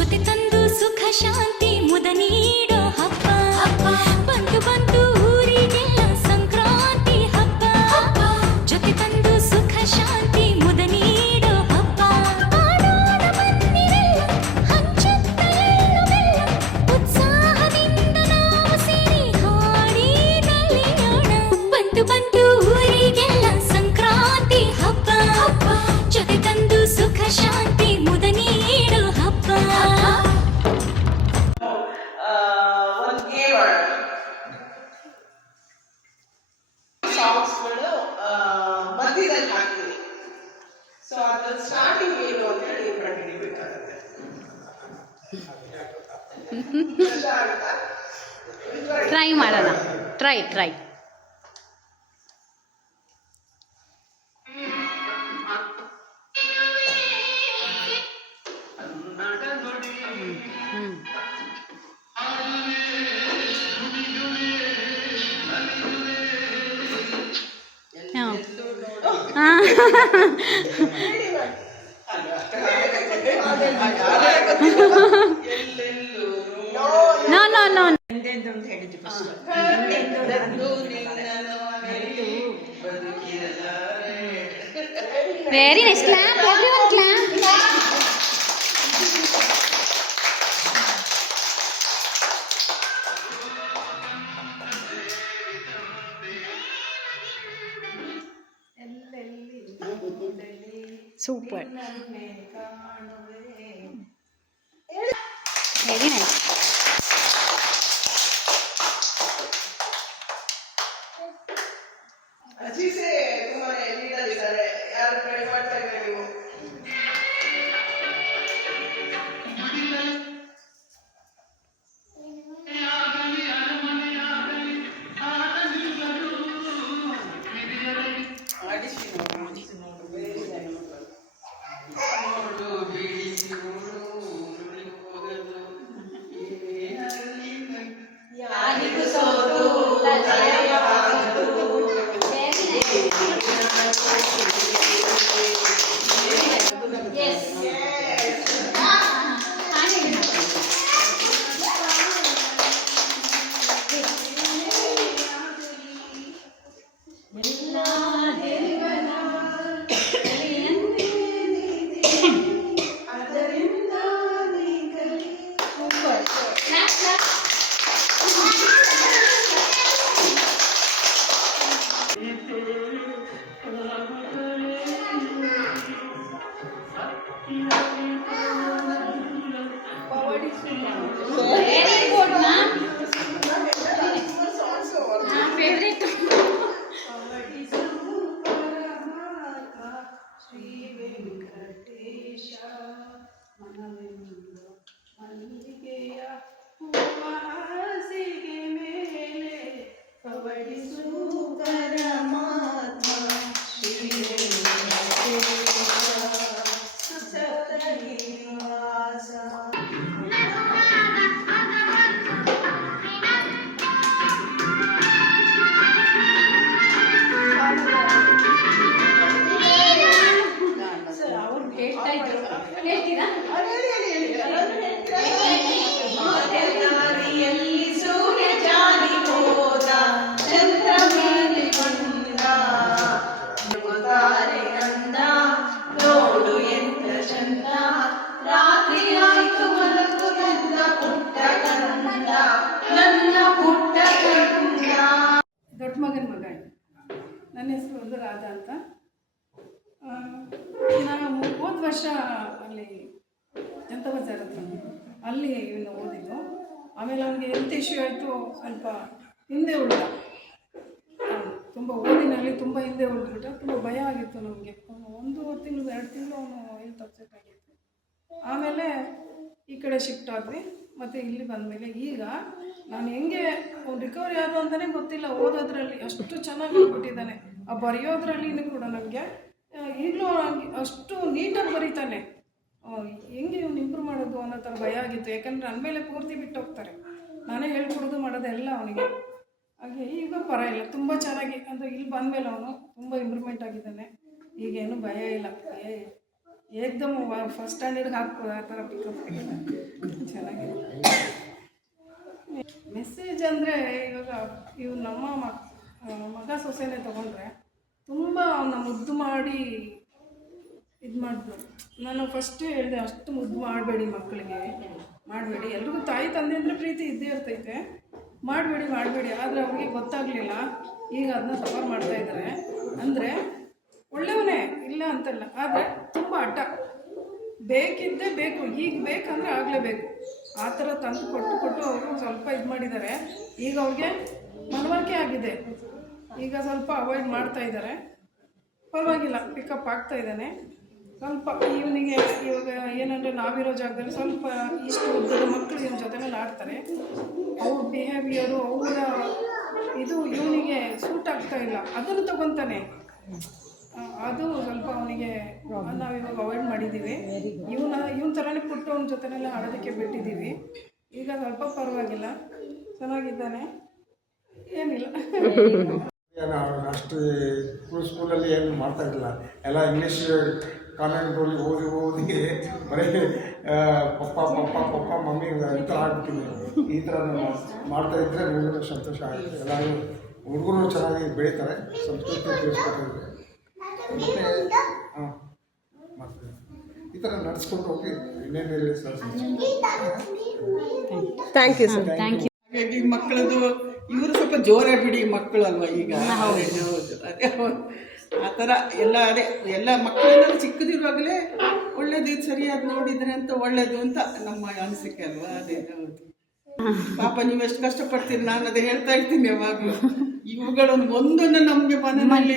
ಜೊತೆ ತಂದು ಸುಖ ಶಾಂತಿ ಮುದ ನೀಡೋ ಹಬ್ಬ ಬಂತು ಬಂತು ಊರಿಗೆಲ್ಲ ಸಂಕ್ರಾಂತಿ ಹಬ್ಬ ಜೊತೆ ತಂದು ಸುಖ ಶಾಂತಿ ಮುದ ನೀಡೋ ಹಬ್ಬ ಮಾಡೋಣ ಬನ್ನಿರೆಲ್ಲ ಹಂಚುತ್ತ ಎಳ್ಳು ಬೆಲ್ಲ ಉತ್ಸಾಹದಿಂದ ನಾವು ಸೇರಿ ಹಾಡಿ ನಲಿಯೋಣ ಬಂತು ಬಂತು ಊರಿಗೆಲ್ಲ ಸಂಕ್ರಾಂತಿ ಹಬ್ಬ ಜೊತೆ ತಂದು ಸುಖ ಶಾಂತಿ ಮುದ ನೀಡೋ ಹಬ್ಬ. ಒಂದು ಗೇಮ್ ಸಾಂಗ್ಸ್ಗಳು ಮಧ್ಯದಲ್ಲಿ ಹಾಕ್ತೀನಿ. ಸೊ ಅದು ಸ್ಟಾರ್ಟಿಂಗ್ ಏನು ಅಂತ ಹೇಳಿ ಕಂಡುಹಿಡಿಬೇಕಾಗುತ್ತೆ. ಟ್ರೈ ಮಾಡೋಣ. Try no very nice. Clap everyone, clap. Super, very nice. ಅಜಿಸೆ ತುಂಬಾ ಲೀಡರ್ ಇದ್ದಾರೆ. ಯಾರು ಟ್ರೈ ಮಾಡ್ತಾ ಇದ್ದಾರೆ ನೀವು? ದೊಡ್ಡ ಮಗನ ಮಗ. ನನ್ನ ಹೆಸರು ಒಂದು ರಾಧಾ ಅಂತ. ನಾನು ಹೋದ ವರ್ಷ ಅಲ್ಲಿ ಜನತಾ ಬಜಾರ್ ಹತ್ರ ಅಲ್ಲಿ ಇವನು ಓದಿದ್ದು. ಆಮೇಲೆ ಅವನಿಗೆ ಹೆಲ್ತ್ ಇಶ್ಯೂ ಆಯಿತು, ಸ್ವಲ್ಪ ಹಿಂದೆ ಉಳಿದ. ತುಂಬ ಓದಿನಲ್ಲಿ ತುಂಬ ಹಿಂದೆ ಉಳಿದ್ಬಿಟ್ಟ. ತುಂಬ ಭಯ ಆಗಿತ್ತು ನಮಗೆ. 1 ತಿಂಗಳು 2 ತಿಂಗಳು ಅವನು ಹೆಲ್ತ್ ಅಪ್ಸೆಟ್ ಆಗಿತ್ತು. ಆಮೇಲೆ ಈ ಕಡೆ ಶಿಫ್ಟ್ ಆದ್ವಿ. ಮತ್ತು ಇಲ್ಲಿ ಬಂದಮೇಲೆ ಈಗ ನಾನು ಹೆಂಗೆ ಅವ್ನು ರಿಕವರಿ ಆದ ಅಂತಲೇ ಗೊತ್ತಿಲ್ಲ. ಓದೋದ್ರಲ್ಲಿ ಅಷ್ಟು ಚೆನ್ನಾಗಿ ಹೋಗ್ಬಿಟ್ಟಿದ್ದಾನೆ. ಆ ಬರೆಯೋದ್ರಲ್ಲಿ ಕೂಡ ನನಗೆ ಈಗಲೂ ಅಷ್ಟು ನೀಟಾಗಿ ಬರೀತಾನೆ. ಹೆಂಗೆ ಇವ್ನು ಇಂಪ್ರೂವ್ ಮಾಡೋದು ಅನ್ನೋ ಥರ ಭಯ ಆಗಿತ್ತು. ಯಾಕಂದರೆ ನನ್ನ ಮೇಲೆ ಪೂರ್ತಿ ಬಿಟ್ಟು ಹೋಗ್ತಾರೆ. ನಾನೇ ಹೇಳ್ಕೊಡೋದು ಮಾಡೋದೆಲ್ಲ ಅವನಿಗೆ. ಹಾಗೆ ಈಗ ಪರವಾಗಿಲ್ಲ, ತುಂಬ ಚೆನ್ನಾಗಿ ಅಂದರೆ ಇಲ್ಲಿ ಬಂದಮೇಲೆ ಅವನು ತುಂಬ ಇಂಪ್ರೂವ್ಮೆಂಟ್ ಆಗಿದ್ದಾನೆ. ಈಗೇನು ಭಯ ಇಲ್ಲ. ಏಕ್ದಮ್ ಫಸ್ಟ್ ಸ್ಟ್ಯಾಂಡರ್ಡ್ಗೆ ಹಾಕ್ಬೋದು ಆ ಥರ ಪಿಕಪ್ ಆಗಿಲ್ಲ. ಚೆನ್ನಾಗಿದೆ. ಮೆಸೇಜ್ ಅಂದರೆ ಇವಾಗ ಇವು ನಮ್ಮ ಮಗ ಸೊಸೆನೇ ತೊಗೊಂಡ್ರೆ ತುಂಬ ಅವನ್ನ ಮುದ್ದು ಮಾಡಿ ಇದು ಮಾಡಿದ್ರು. ನಾನು ಫಸ್ಟೇ ಹೇಳಿದೆ, ಅಷ್ಟು ಮುದ್ದು ಮಾಡಬೇಡಿ ಮಕ್ಕಳಿಗೆ, ಮಾಡಬೇಡಿ. ಎಲ್ರಿಗೂ ತಾಯಿ ತಂದೆ ಅಂದರೆ ಪ್ರೀತಿ ಇದ್ದೇ ಇರ್ತೈತೆ, ಮಾಡಬೇಡಿ. ಆದರೆ ಅವ್ರಿಗೆ ಗೊತ್ತಾಗಲಿಲ್ಲ. ಈಗ ಅದನ್ನ ಸಫರ್ ಮಾಡ್ತಾಯಿದ್ದಾರೆ. ಅಂದರೆ ಒಳ್ಳೆಯವನೇ ಇಲ್ಲ ಅಂತಲ್ಲ, ಆದರೆ ತುಂಬ ಹಠ, ಬೇಕಿದ್ದೇ ಬೇಕು, ಈಗ ಬೇಕಂದರೆ ಆಗಲೇಬೇಕು. ಆ ಥರ ತಂದು ಕೊಟ್ಟು ಅವರು ಸ್ವಲ್ಪ ಇದು ಮಾಡಿದ್ದಾರೆ. ಈಗ ಅವ್ರಿಗೆ ಮನವರಿಕೆ ಆಗಿದೆ. ಈಗ ಸ್ವಲ್ಪ ಅವಾಯ್ಡ್ ಮಾಡ್ತಾ ಇದ್ದಾರೆ. ಪರವಾಗಿಲ್ಲ, ಪಿಕಪ್ ಆಗ್ತಾ ಇದ್ದಾನೆ. ಸ್ವಲ್ಪ ಇವನಿಗೆ ಇವಾಗ ಏನಂದರೆ ನಾವಿರೋ ಜಾಗದಲ್ಲಿ ಸ್ವಲ್ಪ ಇಷ್ಟು ಉದ್ದದ ಮಕ್ಕಳು ಇವನ ಜೊತೆನಲ್ಲಿ ಆಡ್ತಾರೆ. ಅವ್ರ ಬಿಹೇವಿಯರು, ಅವರ ಇದು ಇವನಿಗೆ ಸೂಟ್ ಆಗ್ತಾ ಇಲ್ಲ. ಅದನ್ನು ತಗೊತಾನೆ. ಅದು ಸ್ವಲ್ಪ ಅವನಿಗೆ ನಾವಿವಾಗ ಅವಾಯ್ಡ್ ಮಾಡಿದ್ದೀವಿ. ಇವನ ಥರನೇ ಪುಟ್ಟು ಅವನ ಜೊತೆನೆಲ್ಲ ಆಡೋದಕ್ಕೆ ಬಿಟ್ಟಿದ್ದೀವಿ. ಈಗ ಸ್ವಲ್ಪ ಪರವಾಗಿಲ್ಲ, ಚೆನ್ನಾಗಿದ್ದಾನೆ, ಏನಿಲ್ಲ. ಅಷ್ಟು ಸ್ಕೂಲಲ್ಲಿ ಏನು ಮಾಡ್ತಾ ಇರಲಿಲ್ಲ. ಎಲ್ಲ ಇಂಗ್ಲೀಷ್ ಕಾನ್ವೆಂಟ್ಗಳಲ್ಲಿ ಓದಿ ಬರೀ ಪಪ್ಪ ಮಮ್ಮಿ ಈ ಥರ ಆಗ್ಬಿಟ್ಟಿದೆ. ಈ ಥರ ಮಾಡ್ತಾ ಇದ್ದರೆ ನಿಮಗೂ ಸಂತೋಷ ಆಗುತ್ತೆ. ಎಲ್ಲರೂ ಹುಡುಗರು ಚೆನ್ನಾಗಿ ಬೆಳೀತಾರೆ, ಸಂಸ್ಕೃತಿ ತಿಳಿಸ್ಕೊಟ್ಟಿದ್ದಾರೆ. ಮತ್ತು ಮತ್ತು ಈ ಥರ ನಡೆಸ್ಕೊಂಡು ಹೋಗಿ ಇನ್ನೇನು ಹೇಳಿ sir. Thank you sir. Thank you. ಹಾಗಾಗಿ ಮಕ್ಕಳದು ಇವರು ಸ್ವಲ್ಪ ಜೋರೇ ಬಿಡಿ ಮಕ್ಕಳು ಅಲ್ವಾ ಈಗ. ಹೌದು, ಅದೇ ಆ ಥರ ಎಲ್ಲ ಮಕ್ಕಳೆಲ್ಲ ಚಿಕ್ಕದಿರುವಾಗಲೇ ಒಳ್ಳೇದು ಸರಿಯಾದ ನೋಡಿದ್ರೆ ಅಂತ ಒಳ್ಳೇದು ಅಂತ ನಮ್ಮ ಅನಿಸಿಕೆ ಅಲ್ವಾ. ಅದೇ ಹೌದು. ಪಾಪ ನೀವು ಎಷ್ಟು ಕಷ್ಟಪಡ್ತೀರಿ, ನಾನು ಅದೇ ಹೇಳ್ತಾ ಇರ್ತೀನಿ ಯಾವಾಗಲೂ. ಇವುಗಳನ್ನು ಒಂದನ್ನು ನಮಗೆ ಮನೆಯಲ್ಲಿ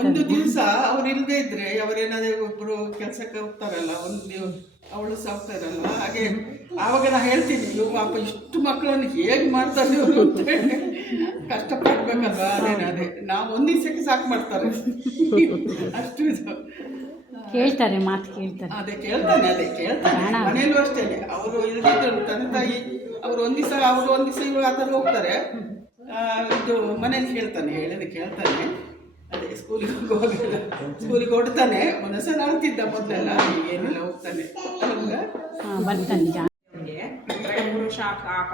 ಒಂದು ದಿವಸ ಅವ್ರು ಇಲ್ಲದೆ ಇದ್ರೆ, ಅವರೇನಾದ್ರೂ ಒಬ್ಬರು ಕೆಲಸಕ್ಕೆ ಹೋಗ್ತಾರಲ್ಲ, ಅವಳು ಸಾಕ್ತಾರಲ್ಲ, ಹಾಗೆ ಆವಾಗ ನಾನು ಹೇಳ್ತೀನಿ, ಇವು ಪಾಪ ಇಷ್ಟು ಮಕ್ಕಳನ್ನು ಹೇಗೆ ಮಾಡ್ತಾರೆ ಇವರು ಅಂತ ಹೇಳಿ ಕಷ್ಟಪಡ್ಬೇಕಲ್ವಾ. ಅದೇ ನಾವು ಒಂದು ದಿವಸಕ್ಕೆ ಸಾಕು ಮಾಡ್ತಾರೆ ಅಷ್ಟು ಇದು. ಕೇಳ್ತಾರೆ, ಮಾತು ಕೇಳ್ತಾರೆ. ಅದೇ ಕೇಳ್ತಾನೆ ಮನೆಯಲ್ಲೂ ಅಷ್ಟೇ. ಅವರು ಇಲ್ದಿದ್ರು ತಂದೆ ತಾಯಿ ಅವರು ಒಂದು ದಿವಸ ಇವಾಗ ಆ ಥರ ಹೋಗ್ತಾರೆ. ಇದು ಮನೇಲಿ ಹೇಳಿದ ಕೇಳ್ತಾನೆ. ಅದೇ ಸ್ಕೂಲಿಗೆ ಹೊಡ್ತಾನೆ. ಒಂದೊಂದ್ಸಲ ಅಳ್ತಿದ್ದ ಮೊದಲೆಲ್ಲ, ಏನೆಲ್ಲ ಹೋಗ್ತಾನೆ ಬರ್ತಾನೆ. ಮೂರು ವರ್ಷ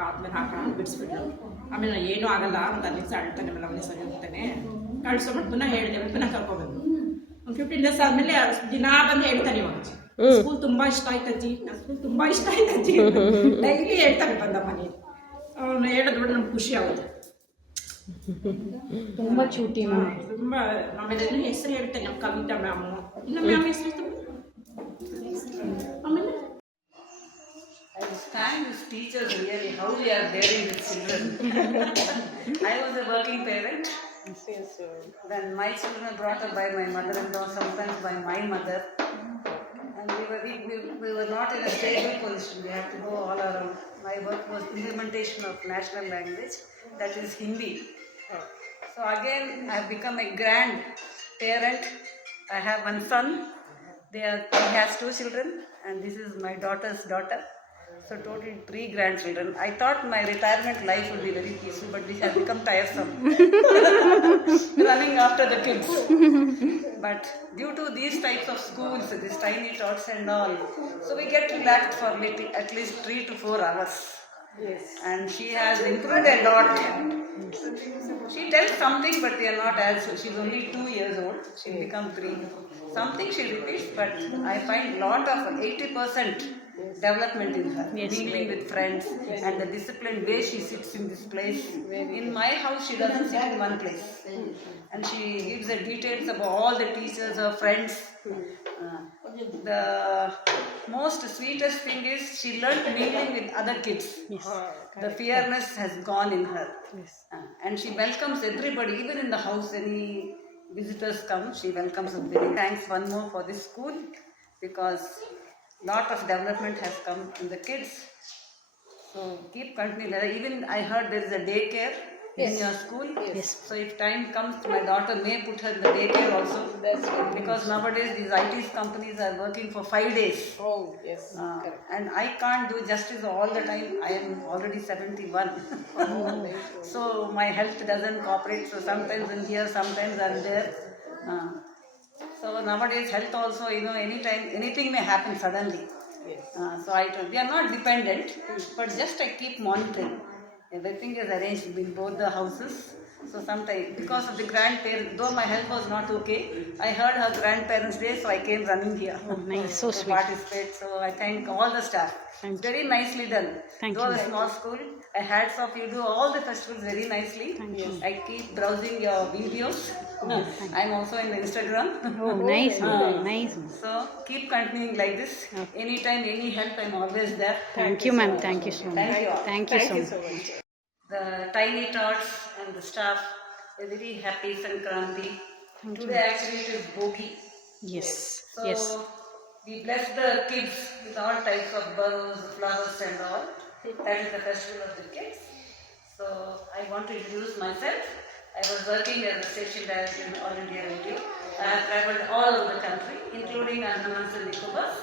ಆದ್ಮೇಲೆ ಬಿಡಿಸ್ಬಿಟ್ರು. ಆಮೇಲೆ ಏನೂ ಆಗಲ್ಲ ಅಂತ ದಿವಸ ಅಳ್ತಾನೆ. ಆಮೇಲೆ ಅವನೇ ಸರಿ ಹೋಗ್ತಾನೆ. ಕಳ್ಸೋಬಿಟ್ಟು ಪುನಃ ಹೇಳಿದೆ, ಪುನಃ ಕರ್ಕೊಬಂದು ಒಂದು 15 days ಆದಮೇಲೆ ದಿನ ಬಂದು ಹೇಳ್ತಾನೆ. ಇವಾಗ ಸ್ಕೂಲ್ ತುಂಬ ಇಷ್ಟ ಆಯ್ತಜ್ಜಿ, ನನ್ನ ಸ್ಕೂಲ್ ತುಂಬ ಇಷ್ಟ ಆಯ್ತಜ್ಜಿ ಡೈಲಿ ಹೇಳ್ತಾನೆ ಬಂದ ಮನೆ. ಅವನು ಹೇಳಿದ್ಬಿಟ್ಟು ನಮ್ಗೆ ಖುಷಿ ಆಗುತ್ತೆ. ತುಂಬ ಚೂಟಿ ತುಂಬ. ಆಮೇಲೆ ಹೆಸರು ಹೇಳ್ತೇನೆ, ನಮ್ಮ ಕವಿತಾ ಮ್ಯಾಮು. ಇನ್ನು ಮ್ಯಾಮ್ ಹೆಸರು ಆಮೇಲೆ I stand with teachers really how we are bearing with children. I was a working parent. Then my children were brought up by my mother-in-law, sometimes by my mother. And we were not in a stable position. We had to go all around. My work was implementation of national language, that is Hindi. So again, I have become a grand parent. I have one son. He has 2 children, and this is my daughter's daughter. So total 3 grandchildren. I thought my retirement life would be very peaceful, but this has become tiresome. Running after the kids. But due to these types of schools, these tiny tots and all, so we get relaxed for at least 3 to 4 hours. Yes. And she has improved a lot. She tells something, but they are not as. She's only 2 years old. She'll become 3. Something she repeats, but I find lot of 80% development in her. Mingling with friends and the disciplined way she sits in this place. In my house, she doesn't sit in one place, and she gives the details about all the teachers, her friends. The most sweetest thing is she learned mingling with other kids. Yes. The fearness has gone in her. Yes. And she welcomes everybody, even in the house. Any visitors come, she welcomes them. Thanks one more for this school, because lot of development has come in the kids. So keep continuing. Even I heard there is a daycare in your school. Yes. So if time comes, my daughter may put her in the daycare also. That's right. Because nowadays these IT companies are working for 5 days. Oh yes. And I can't do justice all the time. I am already 71. So my health doesn't cooperate. So sometimes I'm here, sometimes I'm there. So nowadays health also, anytime, anything may happen suddenly. So we are not dependent, but just I keep monitoring. Everything is arranged in both the houses. So sometimes, because of the grandparents, though my health was not okay, I heard her grandparents' day, so I came running here. Oh, nice, so to sweet. participate. So I thank all the staff. Thank It's very nicely done. Thank Though you. a small school, a hats off. You do all the festivals very nicely. Thank you. I keep browsing your videos. I'm also in the Instagram. Oh, nice, ma'am. Nice, ma'am. So keep continuing like this. Anytime, any help, I'm always there. Thank you, ma'am. Thank you so much. Thank you all. Thank you so much. The tiny tots and the staff, a very happy Sankranti. Today actually it is Bogi. Yes, So yes. we bless the kids with all types of balloons, flowers and all. That is the festival of the kids. So I want to introduce myself. I was working as a station director in All India Radio. I have travelled all over the country, including Andamans and Nicobars.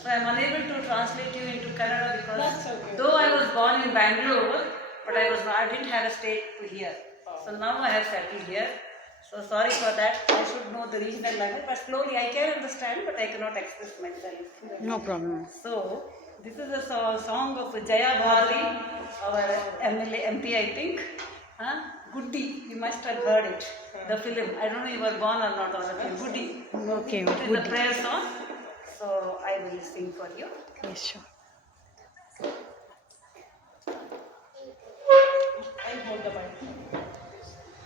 So I am unable to translate you into Kannada because though I was born in Bangalore, but I didn't have a state to hear. So now I have settled here. So sorry for that. I should know the regional language, but slowly I can understand, but I cannot express myself. No problem. So this is a song of Jaya Bharati, our MLA MP, I think. Goody, you must have heard it. The film. I don't know you were born or not, or Goody. Okay, It is a good. prayer song. So I will sing for you. Yes, sure. I hold the mic.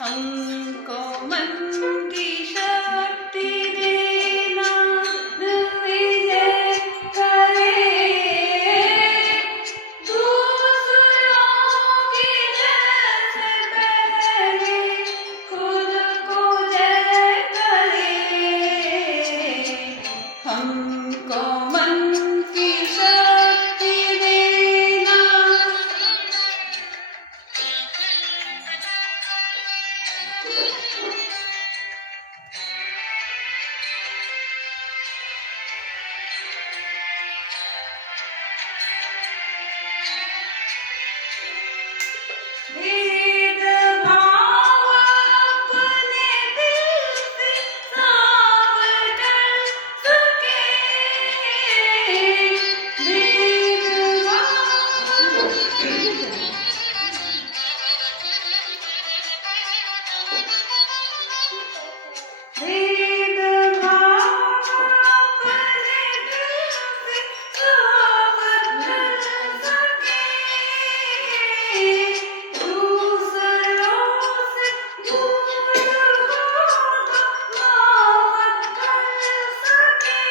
हमको मन की शक्ति देना, विजय करे दूसरों की जैसे पहले खुद को जय करे। हमको मन की शक्ति देना। भेदभाव अपने दिल से साफ कर सके। भेदभाव अपने दिल से साफ कर सके। दूसरों से दूर हो तो माफ कर सके।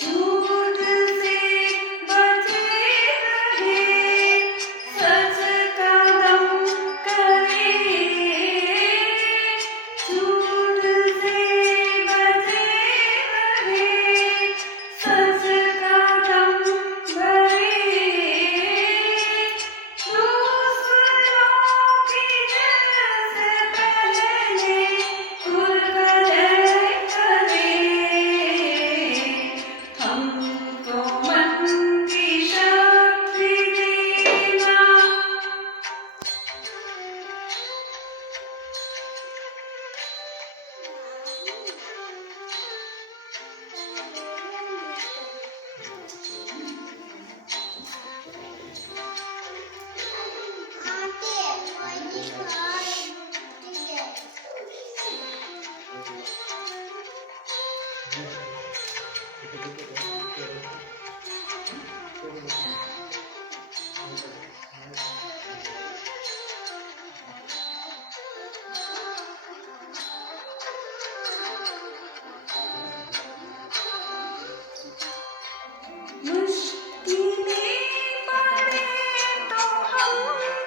झूठ से बचे रहे, सच का दम करे। झूठ से बचे रहे, सच का दम करे। दूसरों की जैसे पहले खुद का जय करे। हमको मन की शक्ति देना। मुश्किलें पड़े तो हम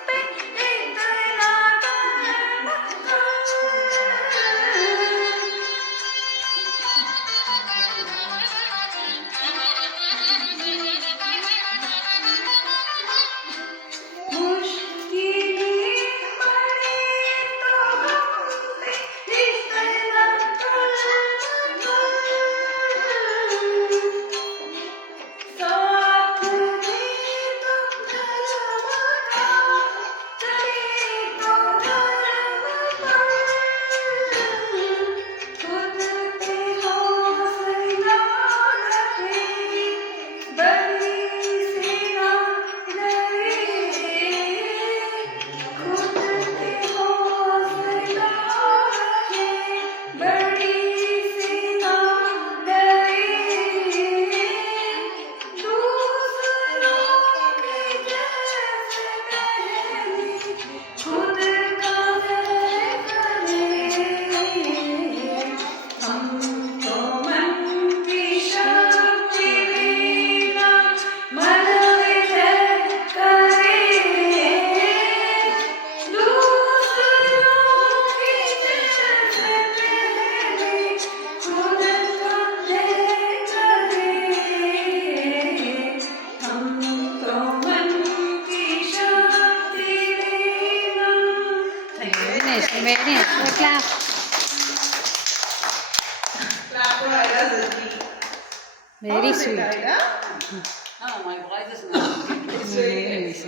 पे इतना कर्म कर। Very nice. Clap. Very sweet. Oh, my voice is not. Very nice.